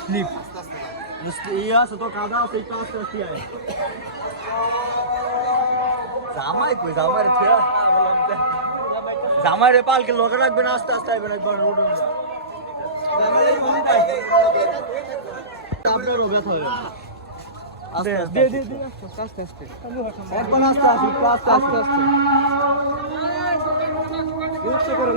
Slip ইয়ে আছে তো কাদা আছে একটু আস্তে আস্তে আয় জামাই কই জামাই রে ফেরা জামাই রে পালকে লোকে রাখবে না আস্তে আস্তে আইবেন একবার রোড আস্তে আস্তে আস্তে আস্তে আস্তে আস্তে আস্তে আস্তে আস্তে গুরুত্ব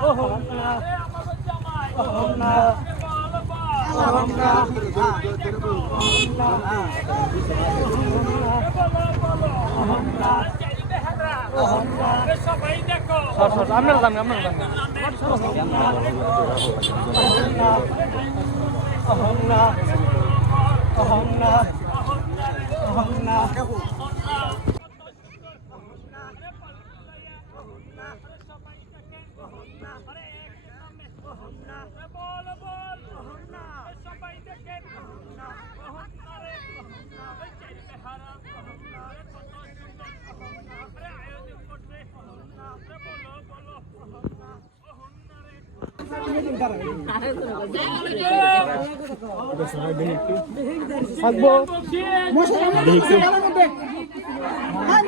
লইতে থাও তাও একটু ইয়া ভাই ভাই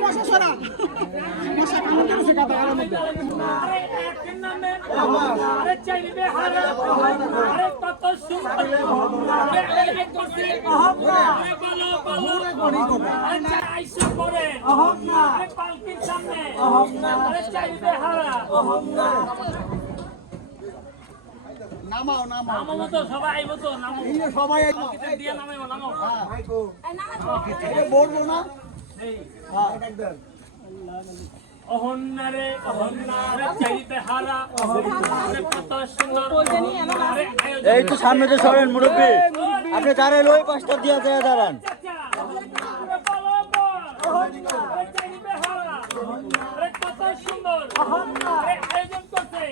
লাইটটা পরে আনেন না বাড়ান নাই সর সর আপনারা যান আপনারা যান থাকব অহন্যারে অহন্যারে চাইতে হারা অহন্যারে কত সুন্দর এই তো সামনে তো সরেন মুরব্বী। আপনি ওই পাঁচটা দিয়ে দাঁড়ান। কত সুন্দর অহন্যারে আয়োজন করছে।